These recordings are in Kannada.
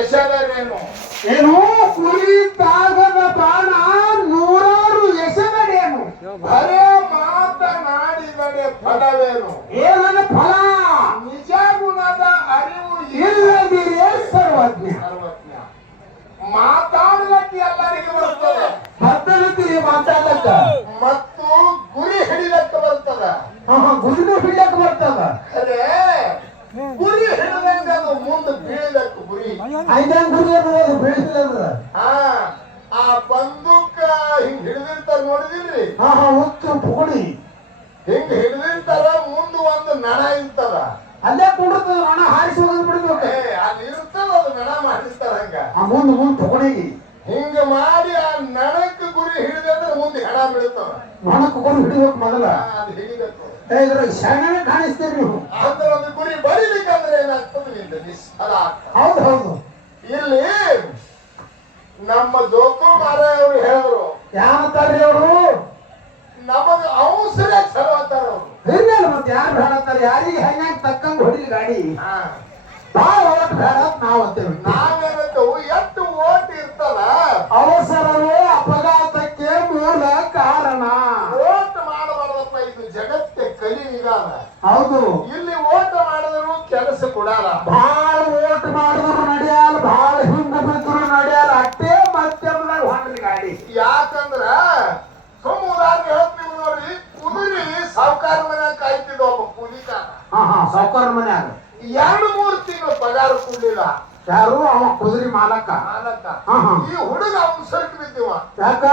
ಎಸೆದರೇನು ಏನು ಕುರಿ ತಾಗದ ಬಾಣ ನೂರಾರು ಎಸೆದರೇನು ಬರೇ ಮಾತನಾಡಿದರೆ ಫಲವೇನು ಏನನ್ನ ಫಲ ನಿಜ ಗುಣದ ಅರಿವು ಇಲ್ಲದಿರೇ ಸರ್ವಜ್ಞ ಮಾತಾಡಲಿಕ್ಕೆ ಎಲ್ಲರಿಗೂ ಬರ್ತದೆ ಬರ್ತದಕ್ಕೆ ಮಾತಾಡಕ್ಕ ಮತ್ತು ಗುರಿ ಹಿಡಿಲಕ್ಕೆ ಬರ್ತದ ಗುರಿನೂ ಹಿಡಿಯಕ್ಕೆ ಬರ್ತದ ಅದೇ ಗುರಿ ಹಿಡಿದಂಗ ಅದು ಮುಂದೆ ಬೀಳಲಕ್ಕೆ ಗುರಿ ಐದಂಗ್ ಗುರಿ ಅನ್ನೋದು ಬೀಳಿಲ್ಲ ಆ ಬಂದೂಕ ಹಿಂಗ್ ಹಿಡಿದಿರ್ತಾರ ನೋಡಿದಿಲ್ರಿ ಉತ್ತು ಪುಗುಡಿ ಹಿಂಗ್ ಹಿಡಿದಿರ್ತಾರ ಮುಂದೆ ಒಂದು ನಡ ಇರ್ತದ ಅಲ್ಲೇ ಕುಂಡಿರ್ತದ ನಣ ಹಾರಿಸಿ ಹೋಗೋದು ಬಿಡ್ಬೇಕು ಅಲ್ಲಿ ಇರ್ತದ ಅದು ನಡ ಮಾಡಿರ್ತಾರ ಹಂಗ ಮುಂದ್ ಪುಗುಡಿಗೆ ಹಿಂಗ ಮಾಡಿ ಆ ನಡಕ್ಕೆ ಗುರಿ ಹಿಡಿದ್ರೆ ಮುಂದೆ ಹೆಣ ಬೀಳ್ತಾವ ನೊಣಕ್ಕೆ ಗುರಿ ಹಿಡಿಬೇಕು ಮೊದಲ ಅದು ಹಿಡಿಬೇಕು ಇದ್ರಾಗ ಶಾಣೆ ಕಾಣಿಸ್ತೀರಿ ನೀವು ಅಂದ್ರೆ ಒಂದು ಗುರಿ ಬರೀಲಿಕ್ಕಂದ್ರೆ ಏನಾಗ್ತದೆ ನಿಶ್ಚಲ ಹೌದು ಹೌದು ಇಲ್ಲಿ ನಮ್ಮ ಜೋಕು ಮಾರಾಯವರು ಹೇಳಿದ್ರು ಯಾವತ್ತಾರ್ರಿ ಅವರು ನಮಗ ಅವಸರ ಚಲೋ ಅಂತಾರ ಅವರು ಹಿಂಗಲ್ಲ ಮತ್ತೆ ಯಾರು ಹೇಳತ್ತಾರ ಯಾರಿಗೆ ಹೆಂಗ ತಕ್ಕಂಗ್ ಹೊಡಿಲಿ ಗಾಡಿ ಬಾಳ ಓಟ್ ಬೇಡ ನಾವ್ ಅಂತೇವೆ ನಾವೇನಂತವು ಎಷ್ಟು ಓಟ್ ಇರ್ತದ ಅವಸರವೇ ಅಪಘಾತಕ್ಕೆ ಮೂಲ ಕಾರಣ ಓಟ್ ಮಾಡಬಾರ್ದಪ್ಪ ಇದು ಜಗತ್ತೆ ಕಲಿಯುಗಾಲ ಹೌದು ಇಲ್ಲಿ ಓಟ್ ಮಾಡಿದ್ರು ಕೆಲಸ ಕೊಡಲ್ಲ ಬಾಳ ಓಟ್ ಮಾಡಿದ್ರು ನಡೆಯಲ್ಲ ಬಾಳ ಹಿಂದ ಬಿದ್ರು ನಡೆಯಲ್ಲ ಅಟ್ಟೇ ಮಧ್ಯಮದಾಗ ಹೊಂದ್ರಿ ಗಾಡಿ ಯಾಕಂದ್ರ ಉದಾಹರಣೆ ಹೇಳ್ತೀವಿ ನೋಡ್ರಿ ಕುದುರಿ ಸಾವುಕಾರ ಮನ್ಯಾಗ ಕಾಯ್ತಿದ್ದ ಒಬ್ಬ ಕೂಲಿಕಾರ ಸಾವುಕಾರ ಮನ್ಯಾಗ 2-3 ತಿಂಗಳು ಪಗಾರ ಕೊಡ್ಲಿಲ್ಲ ಯಾರು ಅವ ಕುದುರಿ ಮಾಲಕ ಈ ಹುಡುಗ ಅವನ್ ಸರ್ಕ್ ಬಿದ್ದಿವ ಯಾಕ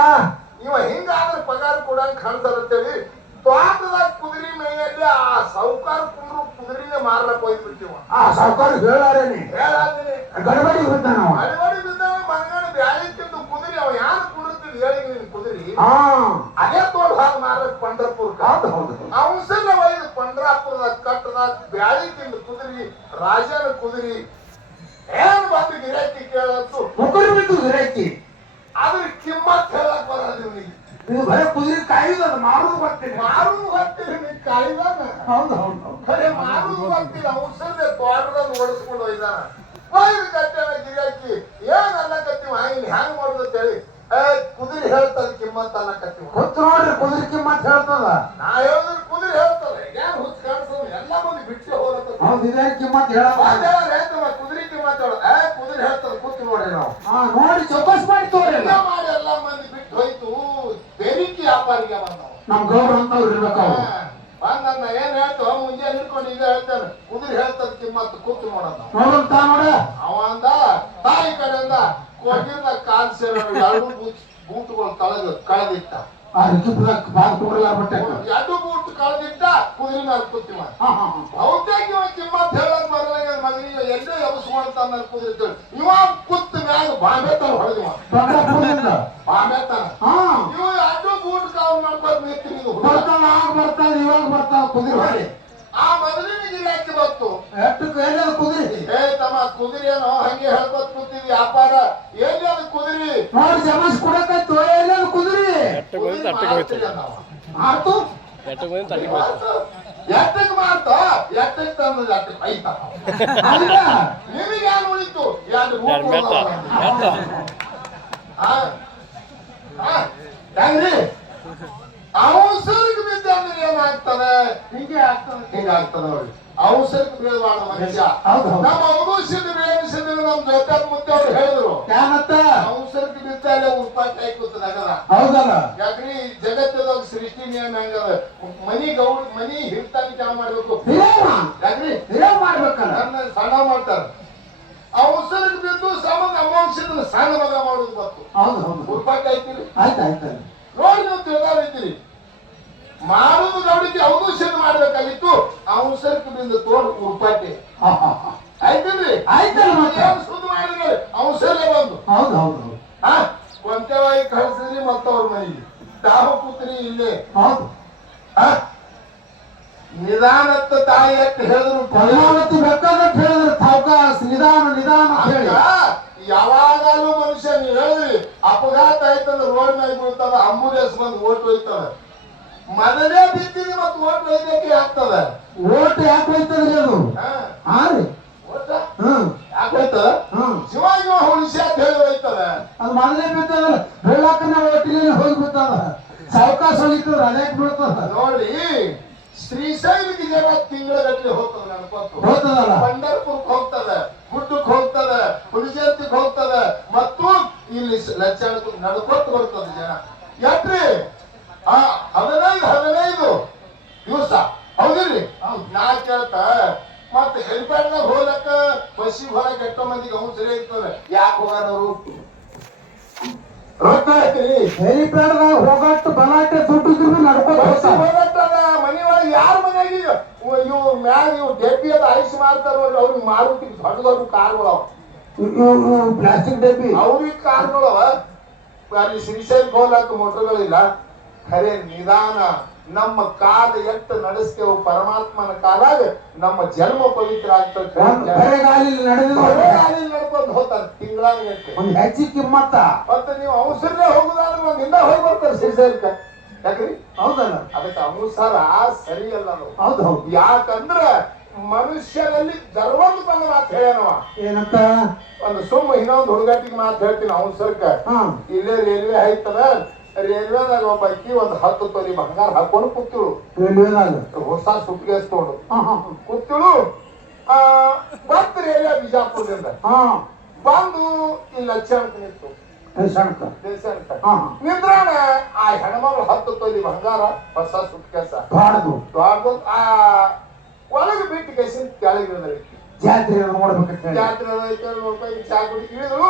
ಇವ ಹಿಂಗಾದ್ರೆ ಪಗಾರ ಕೊಡಂಗ್ ಕಾಣ್ತಾರ ಅಂತೇಳಿ ತೋಟದಾಗ ಕುದುರಿ ಮೇಯಲ್ಲಿ ಆ ಸಾವುಕಾರ ಕುಂಡ್ರು ಕುದುರಿನೇ ಮಾರ್ಲಕ್ ಹೋಗಿ ಬಿಟ್ಟಿವ ಸಾವುಕಾರ ಹೇಳಾರೇನಿ ಹೇಳಾದಿನಿ ಗಡಬಡಿ ಬಿದ್ದಾನ ಗಡಬಡಿ ಬಿದ್ದಾವ ಮನಗಡೆ ಬ್ಯಾಳಿ ತಿಂದು ಕುದುರಿ ಅವ ಯಾರು ಕುಂಡಿರ್ತಿದ್ ಹೇಳಿ ನೀನ್ ಕುದುರಿ ಅದೇ ತೋಡ್ ಹಾಗೆ ಮಾರಕ್ ಪಂಡ್ರಪುರ್ಕ ಅವಸಲ್ಲ ಒಯ್ದು ಪಂಡ್ರಾಪುರದಾಗ ಕಟ್ಟದಾಗ ಬ್ಯಾಳಿ ತಿಂದು ಕುದುರಿ ರಾಜನ ಕುದುರಿ ಏನ್ ಬಂದು ಗಿರಾಕಿ ಕೇಳತ್ತು ಮುಖರು ಬಿದ್ದು ಗಿರಾಕಿ ಅದ್ರ ಕಿಮ್ಮತ್ ಹೇಳಕ್ ಬರೋದು ಇವನಿಗೆ ನೀವು ಬರೀ ಕುದುರೆ ಕಾಯುದಲ್ಲ ಮಾರುದು ಬರ್ತೀನಿ ಮಾರುದು ಬರ್ತೀರಿ ನೀನ್ ಕಾಯ್ದಾನ ಹೌದು ಹೌದು ಬರೀ ಮಾರುದು ಬರ್ತೀರಿ ಅವಸರದೆ ತೋಟದಾಗ ಓಡಿಸ್ಕೊಂಡು ಹೋಯ್ದಾನ ಒಯ್ದು ಕಟ್ಟಣ ಗಿರಾಕಿ ಏನ್ ಅನ್ನಕತ್ತೀವ ಹ್ಯಾಂಗ್ ಮಾಡುದು ಅಂತ ಹೇಳಿ ಕುದುರೆ ಹೇಳ್ತದ ಕಿಮ್ಮತ್ ಅನ್ನಕತ್ತೀವ ಗೊತ್ತು ನೋಡ್ರಿ ಕುದುರೆ ಕಿಮ್ಮತ್ ಹೇಳ್ತದ ನಾ ಹೇಳಿದ್ರೆ ಕುದುರೆ ಹೇಳ್ತದೆ ಯಾರು ಹುಚ್ಚ ಕಾಣಿಸೋದು ಎಲ್ಲ ಮಂದಿ ಬಿಟ್ಟು ಹೋಗತ್ತ ಹೌದು ಇದೇ ಕಿಮ್ಮತ್ ಹೇಳಲ್ಲ ಹೇಳ್ತವ ಕುದುರೆ ಕಿಮ್ಮತ್ ಹೇಳ ಕುದುರೆ ಹೇಳ್ತದ ಕೂತು ನೋಡ್ರಿ ನಾವು ನೋಡಿ ಚೌಕಾಸ್ ಮಾಡಿ ತೋರಿ ಮಾಡಿ ಎಲ್ಲ ಮಂದಿ ಬಿಟ್ಟು ಹೋಯ್ತು ಬೆರಿಕಿ ವ್ಯಾಪಾರಿಗೆ ಬಂದವ ನಮ್ ಗೌರವ ಅಂತವ್ರು ಇರ್ಬೇಕು ಬಂದನ್ನ ಏನ್ ಹೇಳ್ತಾವ ಮುಂಜಾನೆ ಹಿಡ್ಕೊಂಡು ಈಗ ಹೇಳ್ತಾನೆ ಕುದುರೆ ಹೇಳ್ತದ ಕಿಮ್ಮತ್ ಕೂತು ನೋಡೋಣ ನೋಡಂತ ನೋಡ ಅವ ಅಂದ ತಾಯಿ ಕಡೆಯಿಂದ ಕೊಟ್ಟಿರ್ದ ಕಾಲ್ ಸೇರ 2 ಬೂಟ್ಗಳು ಕಳೆದಿಟ್ಟ ಬಾಗ್ ತೋರಲ್ಲ ಬಟ್ಟೆ 2 ಬೂಟ್ ಕಳೆದಿಟ್ಟ ಕುದುರೆ ಮೇಲೆ ಕೂತಿವ ಬಹುತೇಕ ಇವ ಕಿಮ್ಮತ್ ಹೇಳಕ್ ಬರಲ್ಲ ಮಗನಿಗೆ ಎಲ್ಲೇ ಎಬ್ಸ್ಕೊಂತಾನ ಕುದುರೆ ಇವ ಕುತ್ತ ಮ್ಯಾಗ ಬಾಂಬೆತನ ಹೊಡೆದಿವ ಬಾಂಬೆತನ ಇವ 2 ಬೂಟ್ ಕಾವ್ ಮಾಡ್ಕೊಂಡು ನಿಂತೀನಿ ಬರ್ತಾನ ಇವಾಗ ಬರ್ತಾವ ಕುದುರೆ ಹೊಡಿ ಆ ಮೊದಲಿನ ಗಿರಾಕಿ ಬಂತು ಎಲ್ಲ ಕುದುರೆ ತಮ್ಮ ಕುದುರೆ ಏನೋ ಹಂಗೆ ಹೇಳ್ಕೊತ್ ಕೂತಿದ್ವಿ ವ್ಯಾಪಾರ ಎಲ್ಲಿ ಅದು ಕುದುರೆ ನೋಡಿ ಜಮಾಸ್ ಕೊಡಕತ್ತು ಎಲ್ಲ ಕುದುರೆ ಆತು ಎಟ್ಟಕ್ ಮಾರ್ತ ಎಟ್ಟಕ್ ತಂದ ಎಟ್ಟಕ್ ಐತ ನಿಮಗೆ ಏನು ಉಳಿತು ಹೆಂಗ್ರಿ ಅವಸರಕ್ಕೆ ಬಿದ್ದ ಅಂದ್ರೆ ಏನಾಗ್ತದೆ ಹಿಂಗಾಗ್ತದೆ ನೋಡಿ ಅವಸರಕ್ಕೆ ಬೀಳಬಾರ್ದ ಮನುಷ್ಯ ನಮ್ಮ ಅವಧೂಷಿತ ಬೇಯಿಸಿದ ನಮ್ ಜೊತೆ ಮುತ್ತೆ ಅವ್ರು ಹೇಳಿದ್ರು ಅವಸರಕ್ಕೆ ಬಿದ್ದ ಅಲ್ಲೇ ಉತ್ಪಾದ ಕೈ ಕೂತದಾಗದ ಹೌದಲ್ಲ ಯಾಕ್ರಿ ಜಗತ್ತದಾಗ ಸೃಷ್ಟಿ ನಿಯಮ ಹೆಂಗದ ಮನಿ ಹಿಡ್ತಾನೆ ಯಾವ ಮಾಡ್ಬೇಕು ಯಾಕ್ರಿ ಮಾಡ್ಬೇಕಲ್ಲ ಸಣ್ಣ ಮಾಡ್ತಾರ ಅವಸರಕ್ಕೆ ಬಿದ್ದು ಸಮಾನ ಅಮಾಂಶದ ಸಣ್ಣ ಮಗ ಮಾಡೋದು ಗೊತ್ತು ಉತ್ಪಾದ ಐತಿರಿ ಆಯ್ತಾಯ್ತು ನೋಡಿ ನೀವು ತಿಳಿದಾರಿದ್ದೀರಿ ಮಾರುದು ಗೌಡಿಗೆ ಅವಧೂಷಿತ ಮಾಡ್ಬೇಕಾಗಿತ್ತು ಅವಸರಕ್ಕೆ ಬಿದ್ದು ತೋಡ್ ಉರ್ಪಾಟೆ ಆಯ್ತಿಲ್ರಿ ಸುದ್ದಿ ಮಾಡಿದ್ರೆ ಅವಸರೇ ಬಂದು ಕೊಂತೆವಾಗಿ ಕಳಿಸಿದ್ರಿ ಮತ್ತವ್ರ ಮನೆಗೆ ತಾವು ಪುತ್ರಿ ಇಲ್ಲೇ ನಿಧಾನತ್ತ ತಾಯಿ ಅಂತ ಹೇಳಿದ್ರು ಬೇಕಾದಟ್ಟು ಹೇಳಿದ್ರು ಸಾವಕಾಶ ನಿಧಾನ ಯಾವಾಗಲೂ ಮನುಷ್ಯ ನೀವು ಹೇಳಿದ್ರಿ ಅಪಘಾತ ಆಯ್ತಂದ್ರೆ ರೋಡ್ ಮ್ಯಾಗ ಬೀಳ್ತದ ಅಂಬುಲೆನ್ಸ್ ಬಂದು ಓಟ್ ಹೋಯ್ತದ ಮೊದಲೇ ಬಿದ್ದಿದೆ ಮತ್ತೆ ಓಟ್ ಒಯ್ಬೇಕೆ ಆಗ್ತದ ಓಟ್ ಯಾಕೆ ಹೋಯ್ತದ್ರಿ ಅದು ಹ್ಮ್ ಯಾಕೋಯ್ತ ಹ್ಮ್ ಶಿವಾಜಿ ಉಳಿಸಿ ಅಂತ ಹೇಳಿ ಹೋಯ್ತದ ಅದು ಮೊದಲೇ ಬಿತ್ತದಲ್ಲ ಬೆಳ್ಳಕ್ಕನ ಒಟ್ಟಿಗೆ ಹೋಗಿ ಬಿತ್ತದ ಸಾವಕಾಶ ಹೊಲಿತದ ಅದಕ್ಕೆ ಬೀಳ್ತದ ನೋಡಿ ಶ್ರೀಶೈಲಿಗೆ ಜನ ತಿಂಗಳಗಟ್ಟಲೆ ಹೋಗ್ತದ ನಡ್ಕೊತು ಹೋಗ್ತದಲ್ಲ ಪಂಡರ್ಪುರ್ಕ್ ಹೋಗ್ತದ ಗುಡ್ಡಕ್ ಹೋಗ್ತದ ಹುಲಿಜಂತಿಗೆ ಹೋಗ್ತದ ಮತ್ತು ಇಲ್ಲಿ ಲಕ್ಷಣಕ್ಕೆ ನಡ್ಕೊಟ್ಟು ಬರ್ತದ ಜನ ಯಾಕ್ರಿ 15 ದಿವಸ ಹೌದಿಲ್ರಿ ನಾ ಕೇಳ್ತ ಮತ್ತ ಹೆಲಿಪ್ಯಾಡ್ನಾಗ ಹೋಗ್ಲಕ್ಕ ಬಸ್ಸಿಗೆ ಹೊರಗೆ ಎಷ್ಟೋ ಮಂದಿಗೆ ಅವ್ನು ಸರಿ ಇರ್ತದ ಯಾಕೆ ಹೋಗಾರವ್ರು ರೊಕ್ಕ ಐತ್ರಿ ಹೆಲಿಪ್ಯಾಡ್ದಾಗ ಹೋಗಟ್ಟು ಬಲಾಟೆ ದುಡ್ಡು ನಡ್ಕೊಂಡು ಹೋಗಟ್ಟದ ಮನಿ ಒಳಗೆ ಯಾರ ಮನೆಯಾಗ ಇವು ಮ್ಯಾಗ ಇವು ಡೆಬ್ಬಿ ಅದ ಐಸ್ ಮಾರ್ತಾರ ನೋಡ್ರಿ ಅವ್ರಿಗೆ ಮಾರುತಿಗೆ ದೊಡ್ಡ ದೊಡ್ಡ ಕಾರ್ಗಳವ ಪ್ಲಾಸ್ಟಿಕ್ ಡಬ್ಬಿ ಅವ್ರಿಗೆ ಕಾರ್ಗಳವ ಅಲ್ಲಿ ಶ್ರೀಶೈಲಕ್ಕೆ ಹೋಗ್ಲಕ್ಕ ಮೋಟರ್ಗಳಿಲ್ಲ ಖರೆ ನಿಧಾನ ನಮ್ಮ ಕಾಲ ಎಟ್ಟು ನಡೆಸ್ತೇವೆ ಪರಮಾತ್ಮನ ಕಾಲಾಗ ನಮ್ಮ ಜನ್ಮ ಪವಿತ್ರ ಆಗ್ತದೆ ನಡ್ಕೊಂಡು ಹೋಗ್ತಾರೆ ತಿಂಗಳಾಗ ಒಂದು ಹೆಚ್ಚಿ ಕಿಮ್ಮತ್ತ ಮತ್ತೆ ನೀವು ಅವಸರನೇ ಹೋಗುದಾದ್ರೆ ಒಂದ್ ಹಿಂದ ಹೋಗಿ ಬರ್ತಾರೆ ಶ್ರೀಶೈಲಕ್ಕೆ ಯಾಕ್ರಿ ಹೌದಲ್ಲ ಅದಕ್ಕೆ ಅವಸರ ಸರಿ ಅಲ್ಲ ಹೌದು ಹೌದು ಯಾಕಂದ್ರ ಮನುಷ್ಯರಲ್ಲಿ ಗರ್ವಂತ ಬಂದ ಮಾತು ಹೇಳ್ಯಾನವ ಏನಂತ ಒಂದು ಇನ್ನೊಂದು ಹುಡುಗಾಟಿಗೆ ಮಾತು ಹೇಳ್ತೀನಿ ಅವಸರಕ್ಕ ಇಲ್ಲೇ ರೈಲ್ವೆ ಆಯ್ತದ ರೈಲ್ವೆದಾಗ ಒಬ್ಬ ಅಕ್ಕಿ ಒಂದು 10 ತೊಲಿ ಬಂಗಾರ ಹಾಕೊಂಡು ಕೂತಿಳು ರೈಲ್ವೆದಾಗ ಹೊಸ ಸುಟ್ಕೇಸ್ ತಗೊಂಡು ಕೂತಿಳು ಬಂತು ರೈಲ್ವೆ ಬಿಜಾಪುರದಿಂದ ಬಂದು ಇಲ್ಲಿ ಲಕ್ಷಣಕ್ಕೆ ನಿಂತು ನಿಂದ್ರಾಣ ಆ ಹೆಣ್ಮಗಳು 10 ತೊಲಿ ಬಂಗಾರ ಹೊಸ ಸುಟ್ಕೇಸ ದೊಡ್ಡದು ಆ ಒಳಗೆ ಬಿಟ್ಟು ಕೇಸಿನ ಕೆಳಗಿಳಿದ ಜಾತ್ರೆ ನೋಡ್ಬೇಕಂತ ಜಾತ್ರೆ ನೋಡ್ಬೇಕು ಚಾ ಕುಡಿ ಇಳಿದ್ರು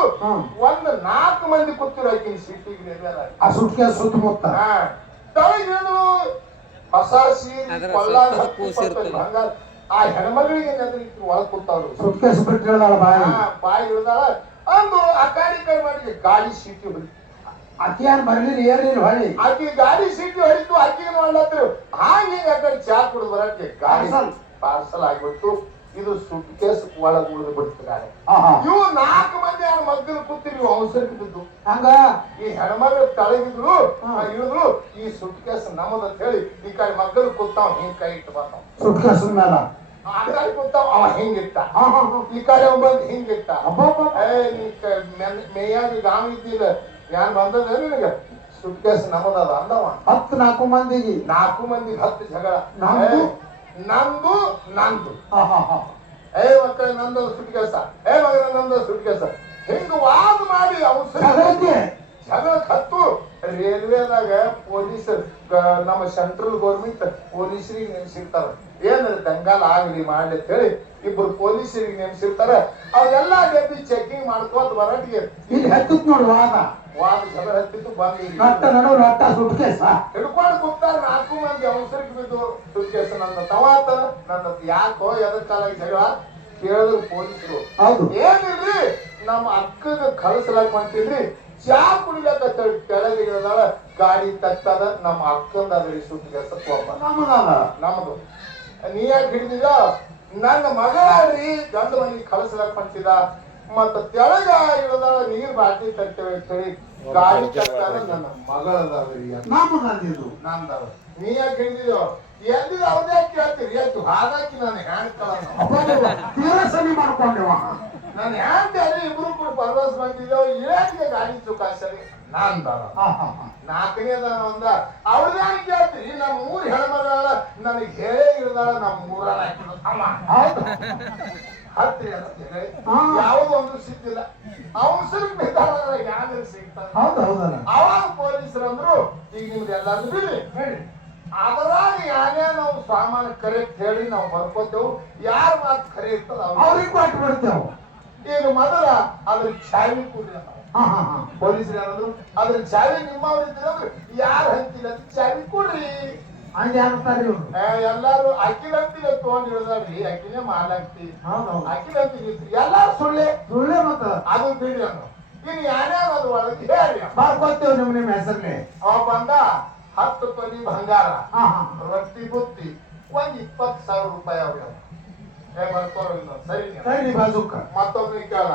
ಒಂದ್ 4 ಮಂದಿ ಕೂತಿರು ಆಕಿನ ಸೀಟಿಗೆ ಆ ಸುಟ್ಕೇಸ್ ಸುತ್ತಮುತ್ತ ಕೆಳಗಿಳಿದ್ರು ಹೊಸ ಸೀರೆ ಬಂಗಾರ ಆ ಹೆಣ್ಮಗಳಿಗೆ ಒಳಗ್ ಕೂತಾವ್ರು ಸುಟ್ಕೇಸ್ ಬಿಟ್ಟು ಹೇಳ್ದಾಳ ಬಾಯಿ ಇಳ್ದಾಳ ಅಂದು ಆ ಗಾಡಿ ಕೈ ಮಾಡಿ ಗಾಡಿ ಸೀಟಿ ಹೊಡಿ ಅಕ್ಕಿಯಾನ್ ಬರ್ಲಿಲ್ಲ ಏನಿಲ್ಲ ಹೊಳಿ ಆಕಿ ಗಾಡಿ ಸೀಟಿ ಹೊಡಿತು ಆಕಿಗೆ ಮಾಡ್ಲತ್ರು ಹಾಗೆ ಆ ಕಡೆ ಚಾ ಕುಡಿದು ಬರಕ್ಕೆ ಗಾಡಿ ಪಾರ್ಸಲ್ ಆಗ್ಬಿಟ್ಟು ಇದು ಸುಟ್ ಕೇಸ್ ಒಳಗ್ ಉಳಿದು ಬಿಡ್ತು ಗಾಡಿ ಇವು 4 ಮಂದಿ ಆ ಮಗ್ಗಲ್ ಕೂತಿರಿ ಅವಸರಕ್ಕೆ ಬಿದ್ದು ಹಂಗ ಈ ಹೆಣ್ಮಗಳು ತಳಗಿದ್ರು ಇಳಿದ್ರು ಈ ಸುಟ್ ಕೇಸ್ ನಮ್ಮದ ಅಂತ ಹೇಳಿ ಈ ಕಡೆ ಮಗ್ಗಲ್ ಕೂತಾವ್ ಹಿಂಗ್ ಕೈ ಇಟ್ಟು ಬರ್ತಾವ ಸುಟ್ ಕೇಸ್ ಮೇಲೆ ಆ ಕಡೆ ಕೂತಾವ ಅವ ಹಿಂಗಿಟ್ಟ ಈ ಕಡೆ ಬಂದ್ ಹಿಂಗಿಟ್ಟ ಮೇಯಾಗಿ ಗಾಮ ಇದ್ದಿಲ್ಲ ಯಾನ್ ಬಂದದ ನಿನಗ ಸುಟ್ ಕೇಸ್ ನಮ್ಮದ ಅಂದವ 4 ಮಂದಿಗೆ 4 ಮಂದಿಗೆ 10 ಜಗಳ ನಂದು ಮಕ್ಕಳ ನಂದು ಸುಟ್ಕೇಸ ಮಗನ ನಂದು ಸುಟ್ಕೇಸ ಹಿಂಗ ವಾದ ಮಾಡಿ ಜಗಳ ಕತ್ತು ರೈಲ್ವೆದಾಗ ಪೊಲೀಸರು ನಮ್ಮ ಸೆಂಟ್ರಲ್ ಗೌರ್ಮೆಂಟ್ ಪೊಲೀಸರಿಗೆ ನೇಮಿಸಿರ್ತಾರ ಏನ್ ದಂಗಾಲ ಆಗ್ಲಿ ಮಾಡ್ಲಿ ಅಂತ ಹೇಳಿ 2 ಪೊಲೀಸರಿಗೆ ನೇಮಿಸಿರ್ತಾರ ಅವ್ರೆಲ್ಲಾ ಡಬ್ಬಿ ಚೆಕಿಂಗ್ ಮಾಡ್ಕೋತ ಬರಟಿಗೆ ಇಲ್ಲಿ ಹತ್ತಿತ್ ನೋಡಿ ವಾದ ಜಗಳ ಹತ್ತಿತ್ತು ಬಂದು ಹಿಡ್ಕೊಂಡು ಕೂತಾರ 4 ಮಂದಿ ಅವಸರಕ್ಕೆ ಬಿದ್ದು ಸುಟ್ಕೇಸ ನನ್ನ ತವಾತನ ನನ್ನ ಯಾಕೋ ಎದ್ರ ಕಾಲಾಗಿ ಜಗಳ ಕೇಳಿದ್ರು ಪೊಲೀಸರು ಹೌದು ಏನಿಲ್ರಿ ನಮ್ಮ ಅಕ್ಕಗ ಕಳ್ಸಲಾಕ್ ಮಾಡ್ತಿದ್ರಿ ಚಾ ಕುಡಿಲಕ್ಕ ಕೆಳಗೆ ಇಳಿದಾಳ ಗಾಡಿ ತಟ್ಟದ ನಮ್ಮ ಅಕ್ಕಂದ ಅದ್ರಿ ಸುಟ್ಕೇಸ ನಮ್ದು ನೀ ಯಾಕೆ ಹಿಡಿದಿಲ್ಲ ನನ್ನ ಮಗಳಾಡ್ರಿ ಗಂಡ ಮನೆಗೆ ಕಳ್ಸಲಾಕ್ ಮಾಡ್ತಿದ ಮತ್ತ ತೆಳಗ ಇಳಿದಾಳ ನೀರ್ ಬಾಟ್ಲಿ ತರ್ತೇವೆ ಅಂತ ಹೇಳಿ ಗಾಡಿ ತಟ್ಟಾರ ನನ್ನ ಮಗಳದಾವ್ರಿ ನಂದವ ನೀ ಯಾಕೆ ಹಿಡಿದಿದೋ ಎದ್ದಿದ ಅವ್ರದೇ ಕೇಳ್ತೀರಿ ಎಷ್ಟು ಹಾಗಾಗಿ ನಾನು ಹ್ಯಾಂಡ್ ಮಾಡ್ಕೊಂಡೆವ ನಾನು ಹ್ಯಾಂಡ್ ಅಲ್ಲಿ ಇಬ್ರು ಕೂಡ ಪರ್ವಾಸ್ ಬಂದಿದ್ದೇವೆ ಇಳಕ್ಕೆ ಗಾಡಿ ಚುಕಾಸರಿ ನಂದವ 4ನೇದ ಒಂದ ಅವ್ರದೇ ಕೇಳ್ತೀರಿ ನಮ್ಮ 3 ಹೆಣ್ಮಗಳ ನನಗೆ ಹೇಳೇ ಇಳಿದಾಳ ನಮ್ಮ ಊರಾಗ ಹಾಕಿದ್ರು ಹತ್ರಿ ಯಾವ್ದು ಒಂದು ಸಿಕ್ಕಿಲ್ಲ ಅವಸರಕ್ಕೆ ಬೇಕಾದ್ರೆ ಯಾವ್ದು ಸಿಗ್ತಾನೆ ಅವಾಗ ಪೊಲೀಸರು ಅಂದ್ರು ಈಗ ನಿಮ್ದು ಎಲ್ಲಾದ್ರು ಬಿಡಿ ಅದರಾಗ ಯಾರೇ ನಾವು ಸಾಮಾನ್ಯ ಕರೆಕ್ಟ್ ಹೇಳಿ ನಾವು ಬರ್ಕೋತೇವು ಯಾರ ಮಾತು ಖರೆ ಇರ್ತದ ಅವ್ರಿಗೆ ಕೊಟ್ಟು ಬಿಡ್ತೇವೆ ಈಗ ಮೊದಲ ಅದ್ರ ಚಾವಿ ಕೊಡ್ರಿ ಪೊಲೀಸರು ಏನಂದ್ರು ಅದ್ರ ಚಾವಿ ನಿಮ್ಮವ್ರು ಇದ್ರಂದ್ರೆ ಯಾರು ಹಂಚಿಲ್ಲ ಅಂತ ಚಾವಿ ಕೊಡ್ರಿ ಹಂಗೆ ಆಗ್ತಾರೆ ಎಲ್ಲಾರು ಅಕ್ಕಿಲಂತಿಲ್ಲ ತಗೊಂಡಿರೋದ್ರಿ ಅಕ್ಕಿನೇ ಮಾಲಾಕ್ತಿ ಅಕ್ಕಿಲಂತಿ ಎಲ್ಲಾರು ಸುಳ್ಳೆ ಮತ್ತ ಅದು ಬಿಡ್ರಿ ಅನ್ನು ಇನ್ನು ಯಾರ್ಯಾರು ಅದು ಒಳಗೆ ಹೇಳಿ ಬರ್ಕೊತೇವ್ ನಿಮ್ಮ ಹೆಸರ್ಲಿ ಅವ ಬಂದ 10 ತೊಲಿ ಬಂಗಾರ ರೊಟ್ಟಿ ಬುತ್ತಿ ಒಂದ್ 20,000 ರೂಪಾಯಿ ಅವ್ರಿಗೆ ಬರ್ಕೋರು ಸರಿ ಬಾಜುಕ ಮತ್ತೊಬ್ರಿಗೆ ಕೇಳ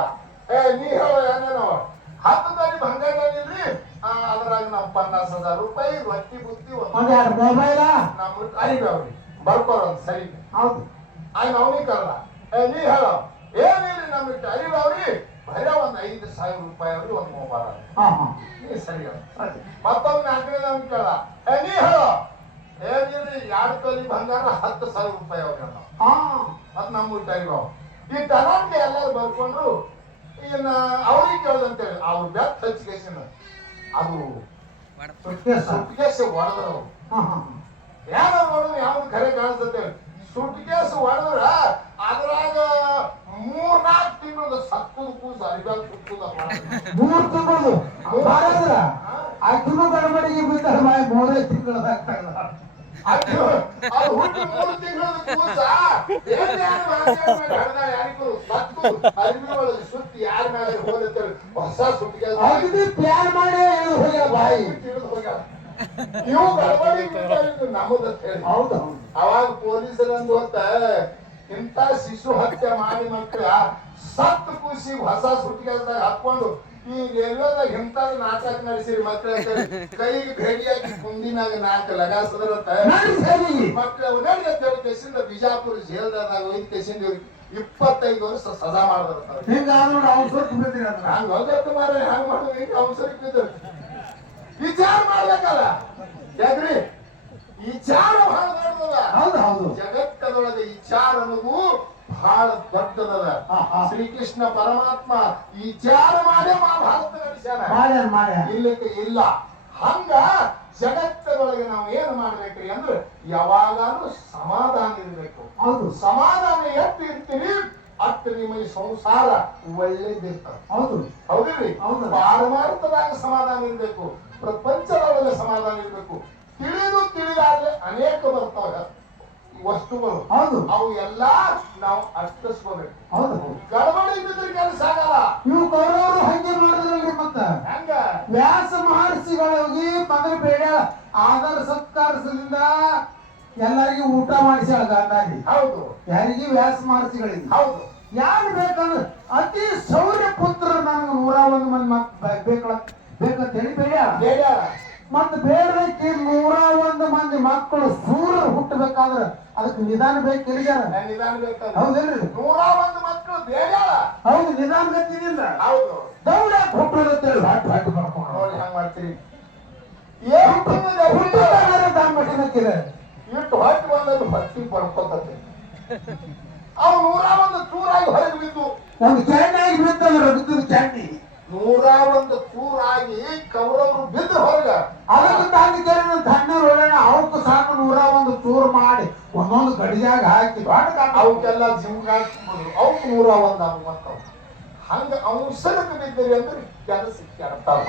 ನೀ ಹೇಳ ಏನೇನವ 10 ತೊಲಿ ಬಂಗಾರ ಏನಿಲ್ರಿ ಅದ್ರಾಗ ನಾವ್ 50,000 ರೂಪಾಯಿ ರೊಟ್ಟಿ ಬುತ್ತಿ ಮೊಬೈಲ ನಮ್ಗೆ ಕರಿಬೇವ್ರಿ ಬರ್ಕೋರ ಸರಿ ಹೌದು ಆಯ್ತು ಅವನಿಗೆ ಕಲ್ಲ ನೀ ಹೇಳ ಏನಿಲ್ಲ ನಮಗೆ ಅರಿವವ್ರಿ ಬರೀ ಒಂದ್ 5,000 ರೂಪಾಯಿ ಅವ್ರಿಗೆ ಒಂದ್ ಮೊಬೈಲ್ ನೀ ಸರಿ ಮತ್ತೊಂದು ನಾಲ್ಕನೇ ನಮ್ಗೆ ಕೇಳ ನೀ ಹೇಳ ಏನಿಲ್ರಿ 2 ತೊಲಿ ಬಂಗಾರ 10,000 ರೂಪಾಯಿ ಅವ್ರಿಗೆ ಮತ್ ನಮ್ಗೆ ಅರಿವ ಈ ತನಕ್ಕೆ ಎಲ್ಲರೂ ಬರ್ಕೊಂಡ್ರು ಇನ್ನ ಅವ್ರಿಗೆ ಕೇಳ್ದಂತೇಳಿ ಅವ್ರು ಬೆತ್ತ ಹಚ್ಚಿಗೆಸಿನ ಅದು ಸುಟ್ಕೇಸ್ ಹೊಡೆದ್ರು ಯಾವ ನೋಡಿದ್ರೆ ಯಾವ್ದು ಖರೆ ಕಾಣಿಸ್ತೇವೆ ಸುಟ್ಕೇಸ್ ಹೊಡೆದ್ರ ಅದ್ರಾಗ 3-4 ತಿಂಗಳು ಸಕ್ಕುದು ಕೂಸು ಅರಿವಾಗ ಸುತ್ತುದ 3 ತಿಂಗಳು ಅಕ್ಕೂ ಗಡಬಡಿಗೆ ಬಿದ್ದರೆ 3 ತಿಂಗಳದಾಗ ಅದು ಹುಟ್ಟು 3 ತಿಂಗಳ ಕೂಸ ಯಾರಿಗೂ ಸತ್ತು ಅರಿವಿ ಒಳಗೆ ಸುತ್ತಿ ಯಾರ ಮೇಲೆ ಹೋಗುತ್ತೇವೆ ಹೊಸ ಸುಟ್ಕೇಸ್ ಪ್ಲಾನ್ ಮಾಡಿ ಹೋಗ್ಯ ಬಾಯಿ ತಿಳಿದು ಹೋಗ್ಯಾವ ಇವು ಗಡಬಡಿ ನಮ್ಮದಂತ ಹೇಳಿ ಹೌದು ಅವಾಗ ಪೊಲೀಸರಂದು ಹೊತ್ತ ಇಂಥ ಶಿಶು ಹತ್ಯೆ ಮಾಡಿ ಮಕ್ಕಳ ಸತ್ತು ಖುಷಿ ಹೊಸ ಸುಟ್ಟಿಗೆದಾಗ ಹಾಕೊಂಡು ಈ ರೈಲ್ವೆದಾಗ ಇಂಥ ನಾಟಕ ನಡೆಸಿರಿ ಮಕ್ಕಳ ಕೈಗೆ ಭೇಟಿಯಾಗಿ ಮುಂದಿನಾಗ ನಾಲ್ಕು ಲಗಾಸದ್ರಂತ ಮಕ್ಕಳ ಕೇಸಿಂದ ಬಿಜಾಪುರ ಜೈಲ್ದಾಗ ಒಯ್ದು ಕೇಸಿಂದ 25 ವರ್ಷ ಸಜಾ ಮಾಡಿದ್ರು ಹಂಗ ಹೋಗತ್ತು ಮಾರ ಹಂಗ ಮಾಡೋದು ಈಗ ಅವಸರಕ್ಕೆ ಬಿದ್ದರು ವಿಚಾರ ಮಾಡ್ಬೇಕಲ್ಲ ಯಾಕ್ರಿ ವಿಚಾರ ಬಹಳ ದೊಡ್ಡದ ಹೌದು ಹೌದು ಜಗತ್ತದೊಳಗೆ ವಿಚಾರ ಅನ್ನೋದು ಬಹಳ ದೊಡ್ಡದದ ಶ್ರೀಕೃಷ್ಣ ಪರಮಾತ್ಮ ವಿಚಾರ ಮಾಡೇ ಮಹಾಭಾರತ ನಡೆಸ್ಯಾನ ಇಲ್ಲಕ್ಕೆ ಇಲ್ಲ ಹಂಗ ಜಗತ್ತದೊಳಗೆ ನಾವು ಏನು ಮಾಡ್ಬೇಕ್ರಿ ಅಂದ್ರೆ ಯಾವಾಗಾದ್ರೂ ಸಮಾಧಾನ ಇರ್ಬೇಕು ಹೌದು ಸಮಾಧಾನ ಎಷ್ಟು ಇರ್ತೀರಿ ಅಷ್ಟು ನಿಮ್ಮ ಸಂಸಾರ ಒಳ್ಳೇದಿರ್ತದೆ ಹೌದು ಹೌದಿಲ್ರಿ ಪಾರಮಾರ್ಥದಾಗ ಸಮಾಧಾನ ಇರ್ಬೇಕು ಪ್ರಪಂಚದೊಳಗೆ ಸಮಾಧಾನ ಇರ್ಬೇಕು ತಿಳಿದಾದ್ರೆ ಅನೇಕ ಬರ್ತಾವ ವಸ್ತುಗಳು ಹೌದು ಅವು ಎಲ್ಲಾ ನಾವು ಅರ್ಥಿಸ್ಕೋಬೇಕು ಹೌದು ಗಡಬಡಿ ಇದ್ದಿದ್ರೆ ಕೆಲಸ ಆಗಲ್ಲ ಇವು ಕೌರವರು ಹಂಗೆ ಮಾಡಿದ್ರಲ್ರಿ ಮತ್ತ ಹೆಂಗ ವ್ಯಾಸ ಮಹರ್ಷಿಗಳಿಗೆ ಮಗನ ಬೇಡ ಆಧಾರ ಸತ್ಕಾರದಿಂದ ಎಲ್ಲರಿಗೂ ಊಟ ಮಾಡಿಸ್ಯಾಳ ಗಾಂಧಾರಿ ಹೌದು ಯಾರಿಗೆ ವ್ಯಾಸ ಮಹರ್ಷಿಗಳಿಗೆ ಹೌದು ಯಾರು ಬೇಕಂದ್ರೆ ಅತಿ ಶೌರ್ಯ ಪುತ್ರ ನನಗೆ 101 ಮಂದಿ ಬೇಕಂತ ಹೇಳಿ ಬೇಡ ಮತ್ ಬೇಡಕ್ಕೆ 101 ಮಂದಿ ಮಕ್ಕಳು ಸೂರ್ಯರು ಹುಟ್ಟಬೇಕಾದ್ರೆ ಅದಕ್ಕೆ ನಿಧಾನ ಬೇಕು ನಿಧಾನ ಬೇಕು ಹೌದಿಲ್ರಿ 101 ಮಕ್ಕಳು ಬೇಡ ಹೌದು ನಿಧಾನ ಗತಿನಿಲ್ಲ ಹೌದು ದೌಡ ಹುಟ್ಟುತ್ತೇಳಿ ಹಾಟ್ ಮಾಡ್ಕೊಂಡು ನೋಡಿ ಹಂಗ ಮಾಡ್ತೀರಿ ಇಟ್ಟು ಹೊಟ್ಟು ಬಂದದ್ದು ಭಕ್ತಿ ಪಡ್ಕೋತತೆ ಅವು 101 ಚೂರಾಗಿ ಹೊರಗೆ ಬಿದ್ದು ಒಂದು ಕ್ಯಾಂಡಿ ಬಿತ್ತಂದ್ರೆ ಬಿದ್ದು ಕ್ಯಾಂಡಿ 101 ಚೂರಾಗಿ ಕೌರವರು ಬಿದ್ದು ಹೊರಗ ಅದಕ್ಕೆ ತಂದು ಕೇಳಿದ ತಣ್ಣೀರು ಒಳ್ಳೆ ಅವಕ್ಕೆ ಸಾಕು 101 ಚೂರು ಮಾಡಿ ಒಂದೊಂದು ಗಡಿಯಾಗ ಹಾಕಿ ಅವಕ್ಕೆಲ್ಲ ಜಿಮ್ಗಾಡ್ಸ್ಬಿಡ್ರು ಅವಕ್ಕೆ 101 ಅವು ಮಕ್ಕಳು ಹಂಗ ಅವಸರಕ್ಕೆ ಬಿದ್ದಿರಿ ಅಂದ್ರೆ ಕೆಲಸ ಕೆಡ್ತಾವ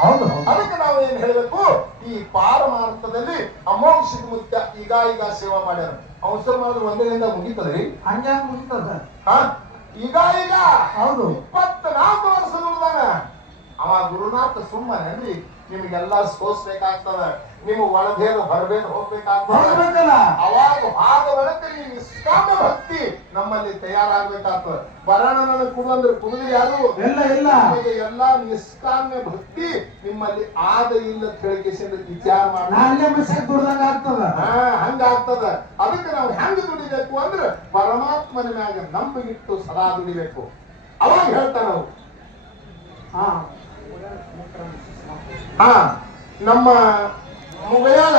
ಅದಕ್ಕೆ ನಾವು ಏನ್ ಹೇಳ್ಬೇಕು ಈ ಪಾರಮಾರ್ಥದಲ್ಲಿ ಅಮೋಘ ಮುತ್ಯ ಈಗ ಸೇವಾ ಮಾಡ್ಯಾರ ಅವಸರ ಮಾಡಿದ್ರೆ ಒಂದರಿಂದ ಮುಗಿತದ್ರಿ ಹಂಗ ಮುಗಿತದ ಈಗ ಹೌದು 24 ವರ್ಷ ದುಡ್ದಾನ ಅವ ಗುರುನಾಥ ಸುಮ್ಮನೆ ನಿಮಗೆಲ್ಲ ಸೋಸ್ಬೇಕಾಗ್ತದ ನೀವು ಒಳಭೇದ ಹೊರಭೇದ ಹೋಗ್ಬೇಕಾಗ್ತದ ಅವಾಗ ಆದ ಒಳಗೆ ಈ ನಿಷ್ಕಾಮ ಭಕ್ತಿ ನಮ್ಮಲ್ಲಿ ತಯಾರಾಗ್ಬೇಕಾಗ್ತದ ಬರೋಣ ನನಗೆ ಕುಡುವಂದ್ರೆ ಕುಡಿದ್ರೆ ಯಾರು ಇಲ್ಲ ಎಲ್ಲ ನಿಷ್ಕಾಮ್ಯ ಭಕ್ತಿ ನಿಮ್ಮಲ್ಲಿ ಆದ ಇಲ್ಲ ತಿಳಿಕೆಸಿಂದ ವಿಚಾರ ಮಾಡಿ ಹಂಗಾಗ್ತದ ಅದಕ್ಕೆ ನಾವು ಹೆಂಗ್ ದುಡಿಬೇಕು ಅಂದ್ರೆ ಪರಮಾತ್ಮನ ಮ್ಯಾಗ ನಂಬಿಗಿಟ್ಟು ಸದಾ ದುಡಿಬೇಕು ಅವಾಗ ಹೇಳ್ತಾರ ನಾವು ನಮ್ಮ ಮುಗಿಯಾಗ